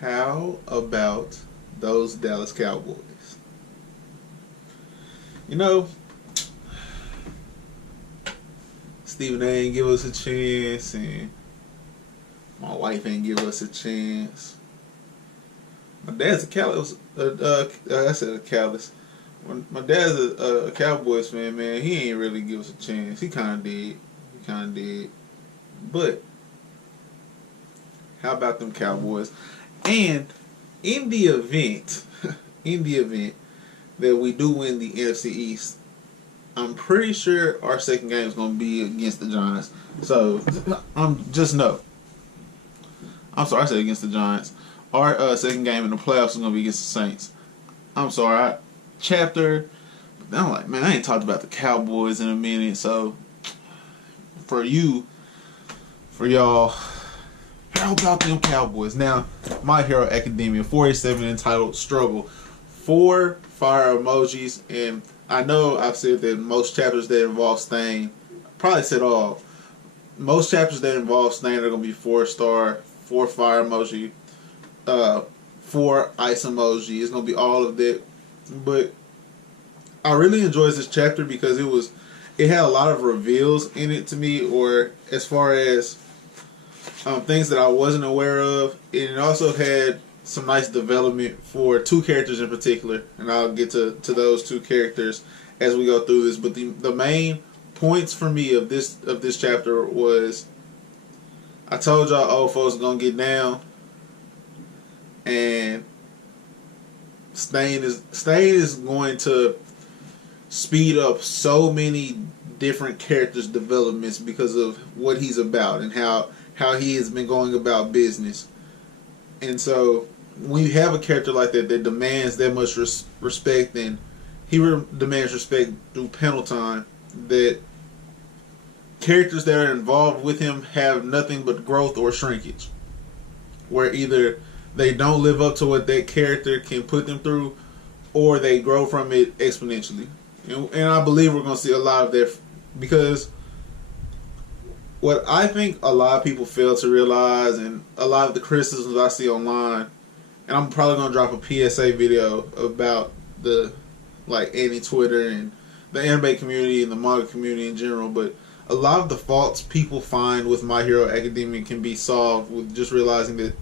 How about those Dallas Cowboys? You know, Stephen A. ain't give us a chance, and my wife ain't give us a chance. My dad's a Cowboys. I said a Cowboys. When my dad's a Cowboys fan, man, he ain't really give us a chance. He kind of did. But how about them Cowboys? And in the event, that we do win the NFC East, I'm pretty sure our second game is going to be against the Giants. So, just know. I'm sorry, I said against the Giants. Our second game in the playoffs is going to be against the Saints. I'm sorry, chapter. I'm like, man, I ain't talked about the Cowboys in a minute. So, for y'all, how about them Cowboys? Now, My Hero Academia 487 entitled Struggle. 4 fire emojis, and I know I've said that most chapters that involve Stain, probably said all. Most chapters that involve Stain are going to be 4-star, 4 fire emoji, 4 ice emoji. It's going to be all of that. But I really enjoyed this chapter because it had a lot of reveals in it to me, or as far as things that I wasn't aware of. And it also had some nice development for 2 characters in particular, and I'll get to those 2 characters as we go through this. But the main points for me of this chapter was, I told y'all old folks are gonna get down, and Stain is going to speed up so many different characters' developments because of what he's about and how he has been going about business. And so when you have a character like that demands that much respect, and he demands respect through panel time, that characters that are involved with him have nothing but growth or shrinkage, where either they don't live up to what that character can put them through, or they grow from it exponentially. And I believe we're going to see a lot of that, because what I think a lot of people fail to realize, and a lot of the criticisms I see online, and I'm probably going to drop a PSA video about the anti-Twitter and the anime community and the manga community in general, but a lot of the faults people find with My Hero Academia can be solved with just realizing that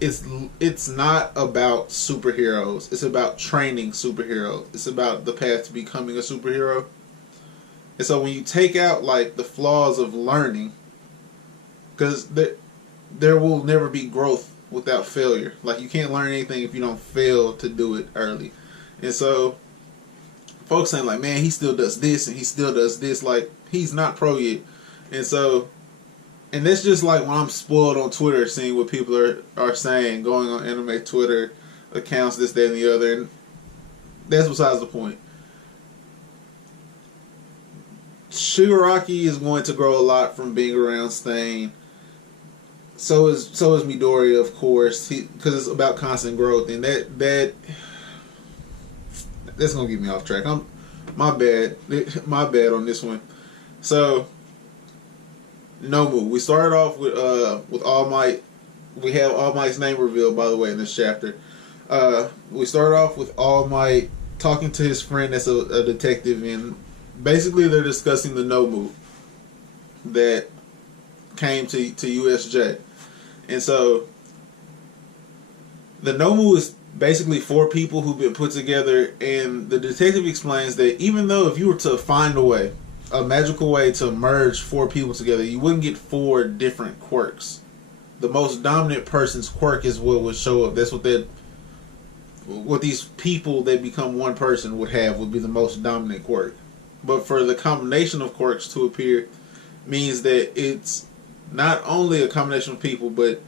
it's not about superheroes. It's about training superheroes. It's about the path to becoming a superhero. And so when you take out the flaws of learning, because there will never be growth without failure. You can't learn anything if you don't fail to do it early. And so folks saying man, he still does this and he still does this, he's not pro yet. And so, and that's just when I'm spoiled on Twitter, seeing what people are saying, going on anime Twitter accounts, this, that, and the other, and that's besides the point. Shigaraki is going to grow a lot from being around Stain. So is Midoriya, of course, because it's about constant growth, and that's gonna get me off track. My bad on this one. So, Nomu. We started off with All Might. We have All Might's name revealed, by the way, in this chapter. We started off with All Might talking to his friend that's a detective, and basically they're discussing the nomu that came to USJ. And so the nomu is basically 4 people who've been put together, and the detective explains that even though if you were to find a magical way to merge 4 people together, you wouldn't get 4 different quirks. The most dominant person's quirk is what would show up. That's what these people that become one person would be the most dominant quirk. But for the combination of quirks to appear means that it's not only a combination of people, but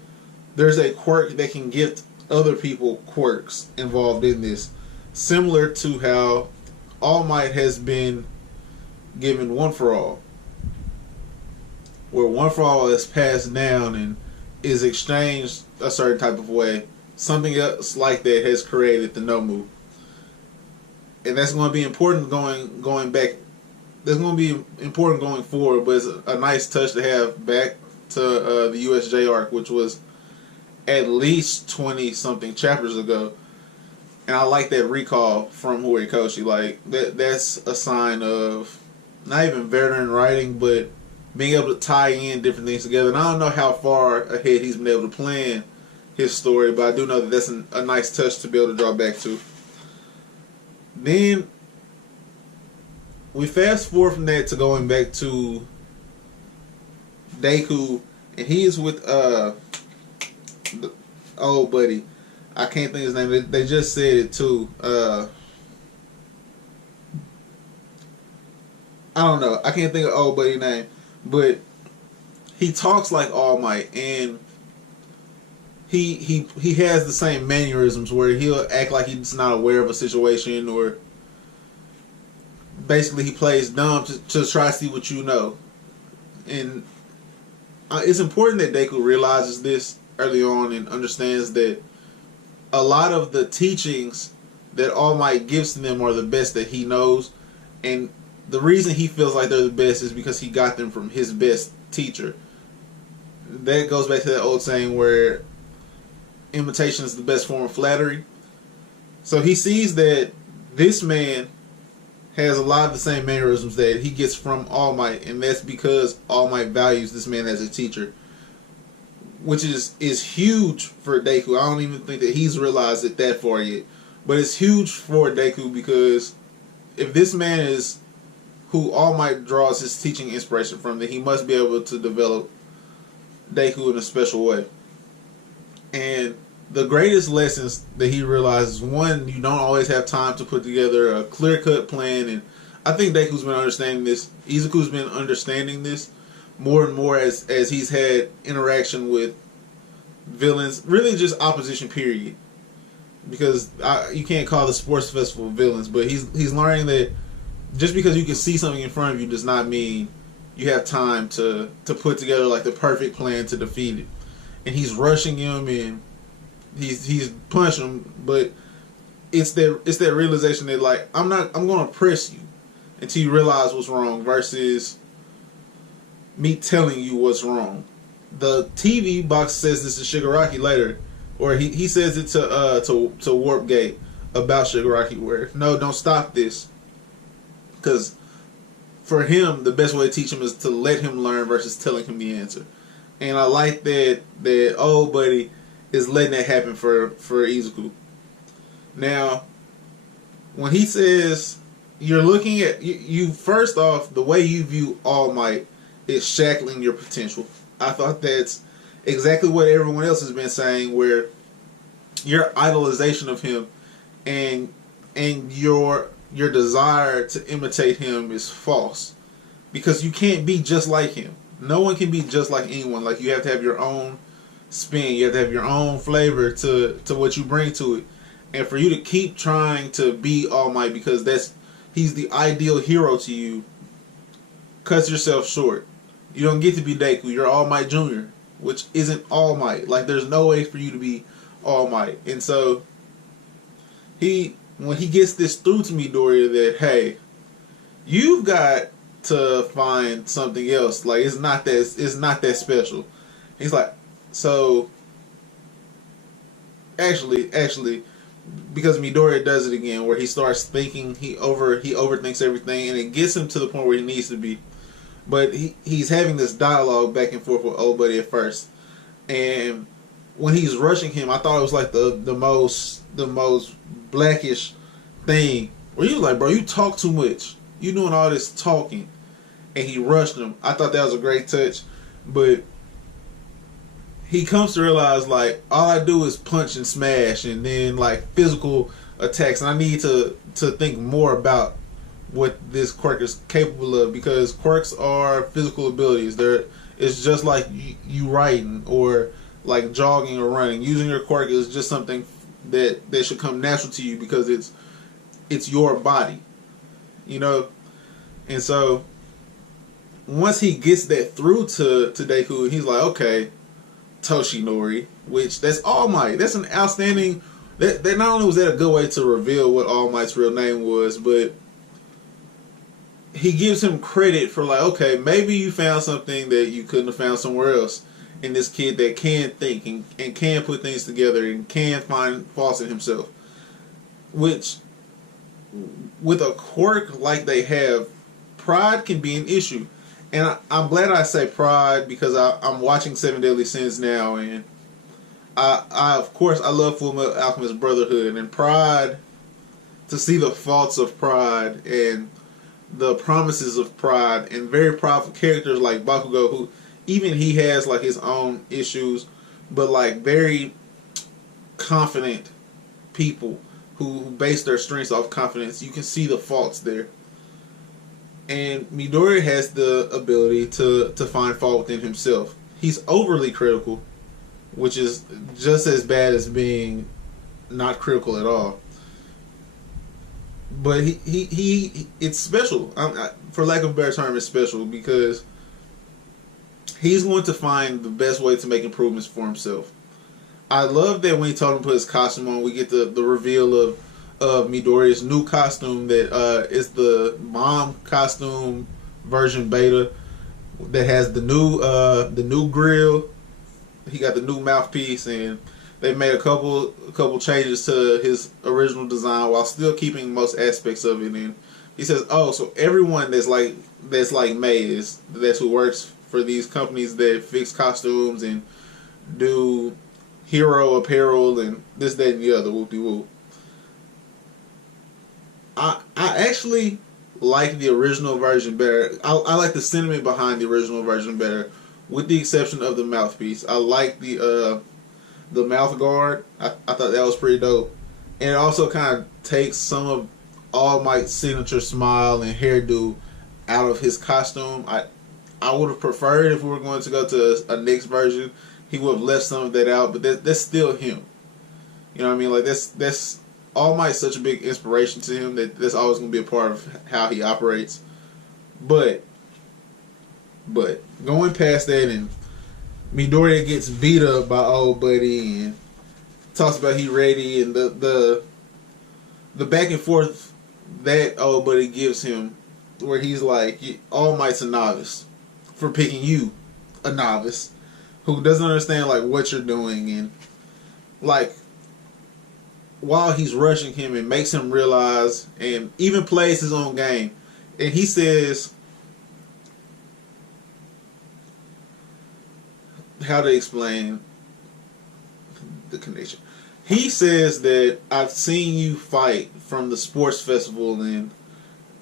there's a quirk that can give other people quirks involved in this. Similar to how All Might has been given One For All, where One For All is passed down and is exchanged a certain type of way. Something else like that has created the nomu. And that's going to be important going back. That's going to be important going forward, but it's a nice touch to have back to the USJ arc, which was at least 20 something chapters ago. And I like that recall from Horikoshi. Like that's a sign of not even veteran writing, but being able to tie in different things together. And I don't know how far ahead he's been able to plan his story, but I do know that that's a nice touch to be able to draw back to. Then we fast forward from that to going back to Deku, and he is with the old buddy. I can't think of his name. They just said it too. I don't know. I can't think of old buddy's name, but he talks like All Might, and he has the same mannerisms where he'll act like he's not aware of a situation, or basically he plays dumb to try to see what you know. And it's important that Deku realizes this early on and understands that a lot of the teachings that All Might gives to them are the best that he knows, and the reason he feels like they're the best is because he got them from his best teacher. That goes back to that old saying where imitation is the best form of flattery. So he sees that this man has a lot of the same mannerisms that he gets from All Might, and that's because All Might values this man as a teacher, which is huge for Deku. I don't even think that he's realized it that far yet, but it's huge for Deku because if this man is who All Might draws his teaching inspiration from, then he must be able to develop Deku in a special way. And the greatest lessons that he realizes, one, you don't always have time to put together a clear-cut plan, and I think Deku's been understanding this. Izuku's been understanding this more and more as he's had interaction with villains, really just opposition, period. Because you can't call the sports festival villains, but he's learning that just because you can see something in front of you does not mean you have time to put together like the perfect plan to defeat it. And he's rushing him and he's punching him, but it's that realization that like I'm gonna press you until you realize what's wrong versus me telling you what's wrong. The TV box says this to Shigaraki later, or he says it to Warp Gate about Shigaraki, where no, don't stop this, because for him the best way to teach him is to let him learn versus telling him the answer. And I like that old buddy is letting that happen for Izuku. Now, when he says you're looking at you first off, the way you view All Might is shackling your potential. I thought that's exactly what everyone else has been saying, where your idolization of him and your desire to imitate him is false, because you can't be just like him. No one can be just like anyone. Like, you have to have your own spin. You have to have your own flavor to what you bring to it. And for you to keep trying to be All Might because he's the ideal hero to you, cuts yourself short. You don't get to be Deku. You're All Might Jr., which isn't All Might. Like, there's no way for you to be All Might. And so when he gets this through to Midoriya that, hey, you've got to find something else. Like, it's not that special. He's like, so actually, because Midoriya does it again, where he starts thinking, he overthinks everything, and it gets him to the point where he needs to be. But he's having this dialogue back and forth with old buddy at first, and when he's rushing him, I thought it was like the most blackish thing, where you like, bro, you talk too much. You doing all this talking, and he rushed him. I thought that was a great touch, but he comes to realize, like, all I do is punch and smash, and then like physical attacks, and I need to think more about what this quirk is capable of, because quirks are physical abilities. It's just like you riding or like jogging or running. Using your quirk is just something that should come natural to you because it's your body, you know. And so once he gets that through to Deku, he's like, okay, Toshinori, which that's All Might. That's an outstanding. That not only was that a good way to reveal what All Might's real name was, but he gives him credit for like, okay, maybe you found something that you couldn't have found somewhere else. in this kid that can think and can put things together and can find faults in himself. Which, with a quirk like they have, pride can be an issue. And I'm glad I say pride because I'm watching Seven Deadly Sins now, and I of course I love Fullmetal Alchemist Brotherhood, and pride, to see the faults of pride and the promises of pride and very prideful characters like Bakugo, who even he has like his own issues, but like very confident people who base their strengths off confidence. You can see the faults there. And Midori has the ability to find fault within himself. He's overly critical, which is just as bad as being not critical at all. But he it's special. For lack of a better term, it's special because he's going to find the best way to make improvements for himself. I love that when he told him to put his costume on, we get the reveal of Midori's new costume that is the mom costume version beta that has the new grill. He got the new mouthpiece, and they made a couple changes to his original design while still keeping most aspects of it. And he says, "Oh, so everyone that's like May that's who works for these companies that fix costumes and do hero apparel and this, that, and the other, whoop-de-whoop." I actually like the original version better. I like the sentiment behind the original version better, with the exception of the mouthpiece. I like the mouth guard. I thought that was pretty dope. And it also kind of takes some of All Might's signature smile and hairdo out of his costume. I would have preferred if we were going to go to a next version, he would have left some of that out, but that's still him. You know what I mean? Like that's All Might's such a big inspiration to him that that's always going to be a part of how he operates. But going past that, and Midoriya gets beat up by old buddy and talks about he ready, and the back and forth that old buddy gives him, where he's like, All Might's a novice for picking you, a novice who doesn't understand like what you're doing, and like while he's rushing him and makes him realize and even plays his own game. And he says, how to explain the connection. He says that I've seen you fight from the sports festival and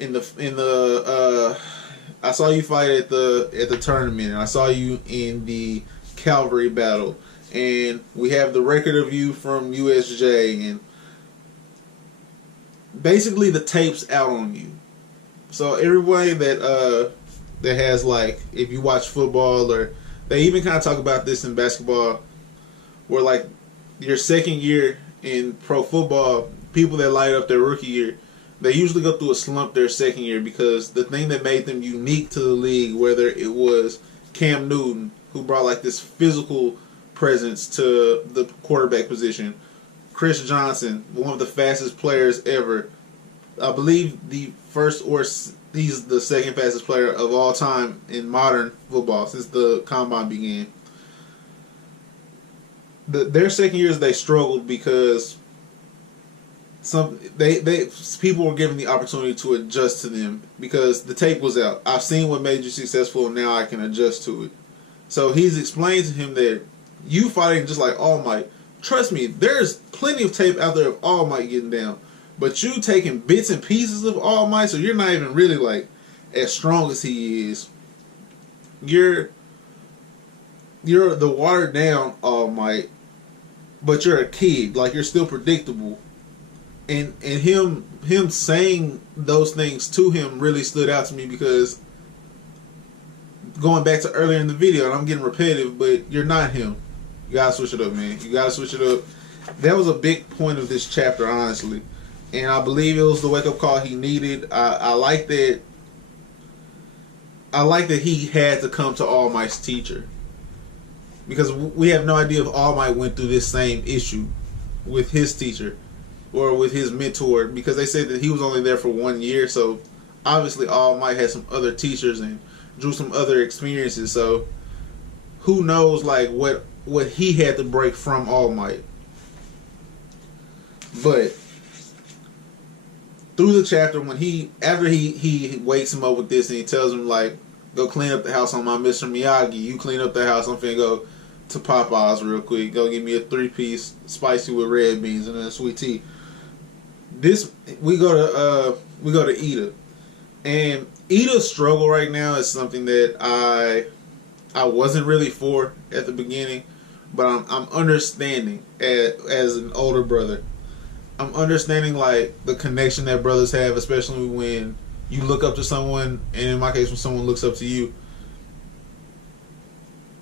I saw you fight at the tournament, and I saw you in the cavalry battle, and we have the record of you from USJ, and basically the tape's out on you. So everybody that has, like, if you watch football, or they even kind of talk about this in basketball, where like your second year in pro football, people that light up their rookie year, they usually go through a slump their second year because the thing that made them unique to the league, whether it was Cam Newton, who brought like this physical presence to the quarterback position, Chris Johnson, one of the fastest players ever, I believe the first or he's the second fastest player of all time in modern football since the combine began. Their second years they struggled because people were given the opportunity to adjust to them because the tape was out. I've seen what made you successful, and now I can adjust to it. So he's explained to him that you fighting just like All Might. Trust me, there's plenty of tape out there of All Might getting down, but you taking bits and pieces of All Might, so you're not even really like as strong as he is. You're the watered down All Might, but you're a kid. Like, you're still predictable. And him saying those things to him really stood out to me because going back to earlier in the video, and I'm getting repetitive, but you're not him. You gotta switch it up, man. You gotta switch it up. That was a big point of this chapter, honestly. And I believe it was the wake-up call he needed. I like that. I like that he had to come to All Might's teacher, because we have no idea if All Might went through this same issue with his teacher or with his mentor, because they said that he was only there for 1 year. So obviously All Might had some other teachers and drew some other experiences. So who knows like what he had to break from All Might. But through the chapter, when after he wakes him up with this and he tells him like, go clean up the house on my Mr. Miyagi. You clean up the house. I'm finna go to Popeyes real quick. Go get me a 3-piece spicy with red beans and a sweet tea. We go to Ida, and Ida's struggle right now is something that I wasn't really for at the beginning, but I'm understanding as an older brother. I'm understanding like the connection that brothers have, especially when you look up to someone, and in my case, when someone looks up to you.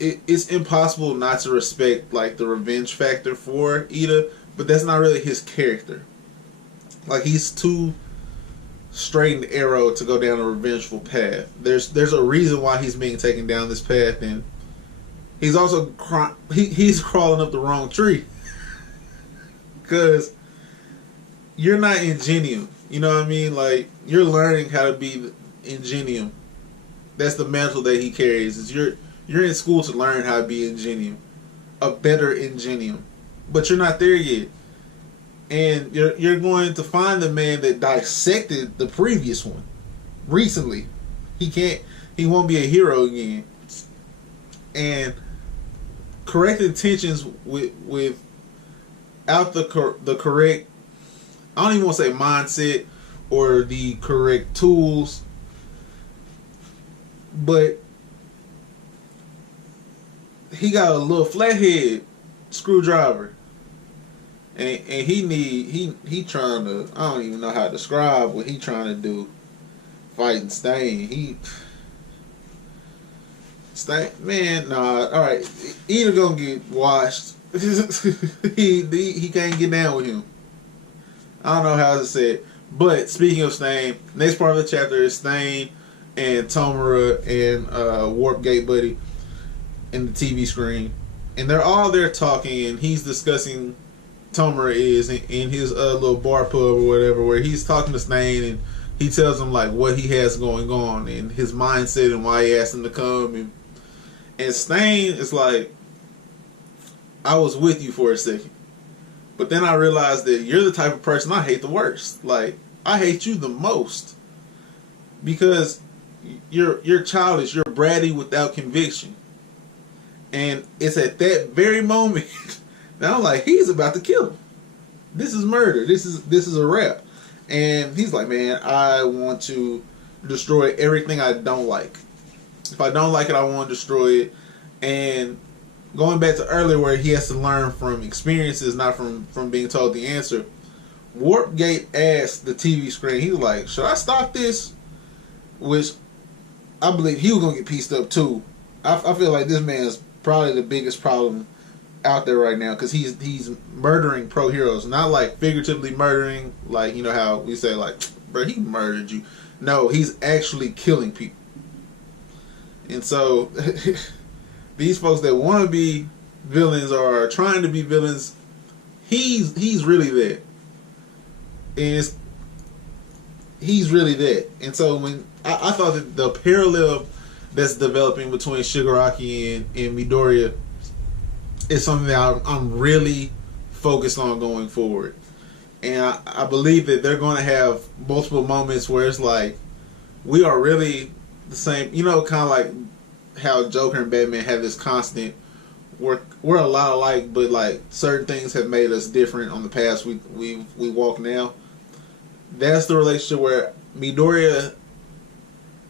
It's impossible not to respect like the revenge factor for Ida, but that's not really his character. Like, he's too straight and arrow to go down a revengeful path. There's a reason why he's being taken down this path, and he's also he's crawling up the wrong tree. Because you're not ingenium. You know what I mean? Like, you're learning how to be ingenium. That's the mantle that he carries. Is you're in school to learn how to be ingenium, a better ingenium, but you're not there yet. And you're going to find the man that dissected the previous one recently. He won't be a hero again. And correct intentions without the correct, I don't even want to say mindset or the correct tools, but he got a little flathead screwdriver. And he trying to, I don't even know how to describe what he trying to do, fighting Stain. Man, nah, alright. Either gonna get washed. he can't get down with him. I don't know how to say it. But speaking of Stain, next part of the chapter is Stain and Tomura and Warp Gate Buddy in the TV screen. And they're all there talking, and he's discussing, Tomura is in his little bar pub or whatever, where he's talking to Stain, and he tells him like what he has going on and his mindset and why he asked him to come, and Stain is like, I was with you for a second, but then I realized that you're the type of person I hate the worst. Like, I hate you the most because you're childish, you're bratty without conviction, and it's at that very moment. Now I'm like, he's about to kill him. This is murder. This is a wrap. And he's like, man, I want to destroy everything I don't like. If I don't like it, I want to destroy it. And going back to earlier where he has to learn from experiences, not from being told the answer. Warpgate asked the TV screen, he was like, should I stop this? Which I believe he was going to get pieced up too. I feel like this man is probably the biggest problem out there right now, because he's murdering pro heroes, not like figuratively murdering, like, you know how we say like, bro, he murdered you. No, he's actually killing people. And so these folks that want to be villains or are trying to be villains, he's really that, and he's really that. And so when I thought that the parallel that's developing between Shigaraki and Midoriya is something that I'm really focused on going forward. And I believe that they're going to have multiple moments where it's like, we are really the same. You know, kind of like how Joker and Batman have this constant, we're a lot alike, but like certain things have made us different on the path we walk now. That's the relationship where Midoriya,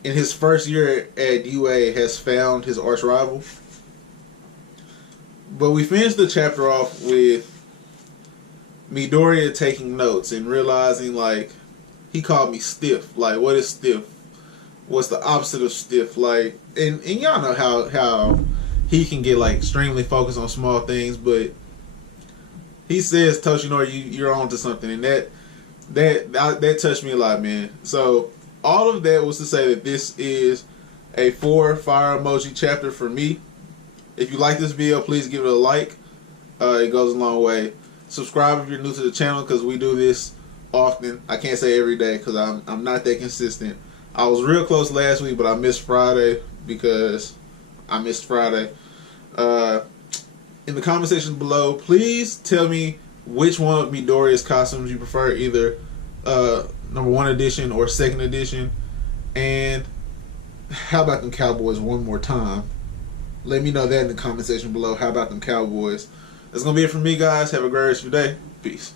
in his first year at UA, has found his arch rival. But we finished the chapter off with Midoriya taking notes and realizing, like, he called me stiff. Like, what is stiff? What's the opposite of stiff? Like, and y'all know how he can get like extremely focused on small things, but he says, Toshinori, you're on to something, and that touched me a lot, man. So all of that was to say that this is a 4 fire emoji chapter for me. If you like this video, please give it a like. It goes a long way. Subscribe if you're new to the channel, because we do this often. I can't say every day because I'm not that consistent. I was real close last week, but I missed Friday because I missed Friday. In the comment section below, please tell me which one of Midoriya's costumes you prefer, either number 1 edition or 2nd edition. And how about them Cowboys one more time? Let me know that in the comment section below. How about them Cowboys? That's going to be it from me, guys. Have a great rest of your day. Peace.